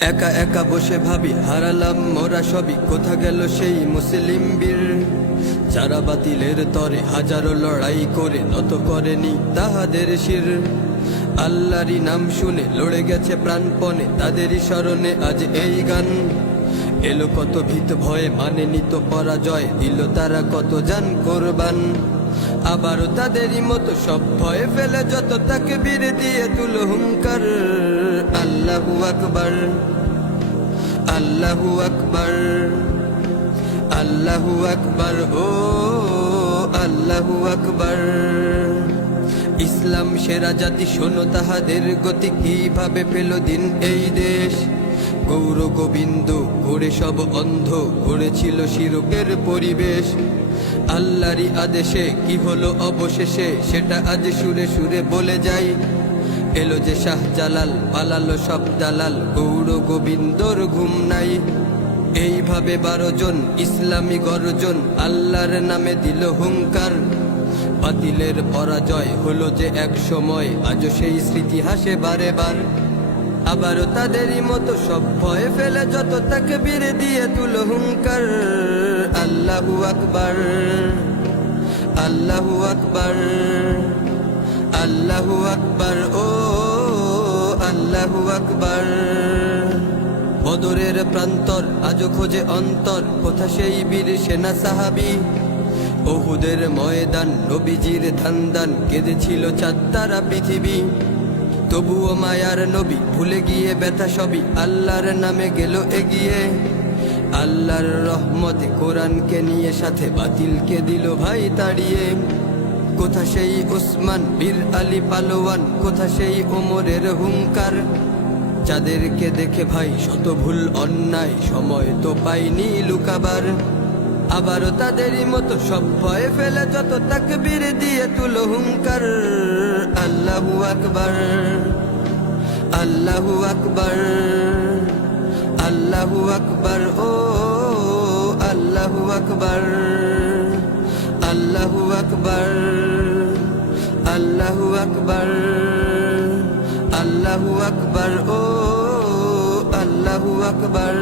একা একা বসে ভাবি, হারালাম মোরা সবই। কোথা গেল সেই মুসলিম বীর? যারা বাতিলের তরে হাজারো লড়াই করে, নত করেনি তাহাদের শির। আল্লাহরই নাম শুনে লড়ে গেছে প্রাণপণে, তাদেরই স্মরণে আজ এই গান। এলো কত ভীত ভয়ে, মানেনি তো পরাজয়, দিল তারা কত জান কোরবান। আবারও তাদেরই মতো সব ভয় ফেলে যত তাকে বীরে দিয়ে তুলো হুঙ্কার। আল্লাহু আকবার। আল্লাহু আকবার। আল্লাহু আকবার ও আল্লাহু আকবার। ইসলাম সেরা জাতি, শোনো তাহাদের গতি। কীভাবে পেল দিন এই দেশ? গৌর গোবিন্দ করে সব অন্ধ করেছিল শিরকের পরিবেশ। আল্লাহরই আদেশে কি হলো অবশেষে, সেটা আজ সুরে সুরে বলে যাই। এলো যে শাহ জালাল পালালো সব দালাল গৌর গোবিন্দর ঘুম নাই। এইভাবে বারো জন ইসলামী গর্জন আল্লাহর নামে দিল হুঙ্কার। বাতিলের পরাজয় হলো যে এক সময়, আজও সেই স্মৃতি হাসে বারে বার। আবারও তাদেরই মতো সব ভয় ফেলে যত তাকে বীরে দিয়ে তুলো হুঙ্কার। আল্লাহু আকবার আল্লাহু আকবার আল্লাহু আকবার, ও আল্লাহু আকবার। বদরের প্রান্তর আজও খোঁজে অন্তর, কোথা সেই বীর সেনা সাহাবি? ওহুদের ময়দান, নবীজির ধান্দান, কেঁদেছিল চাঁদারা পৃথিবী। তবুও মায়ার নবী, ভুলে গিয়ে ব্যথা সবই আল্লাহর নামে গেল এগিয়ে। আল্লাহর রহমতে কোরআনকে নিয়ে সাথে বাতিলকে দিল ভাই তাড়িয়ে। কোথা সেই উসমান বীর আলী পালোয়ান, কোথা সেই ওমরের হুঙ্কার যাদেরকে দেখে ভাই শত ভুল অন্যায়, সময় তো পাইনি লুকাবার। আবারও তাদেরই মতো সব ভয় ফেলে যত তাকে বীরে দিয়ে তুলো হুঙ্কার আল্লাহু আকবার। আল্লাহু আকবর আল্লাহু আকবর, ও আল্লাহু আকবর আল্লাহু আকবর আল্লাহু আকবর আল্লাহু আকবর, ও আল্লাহু আকবার।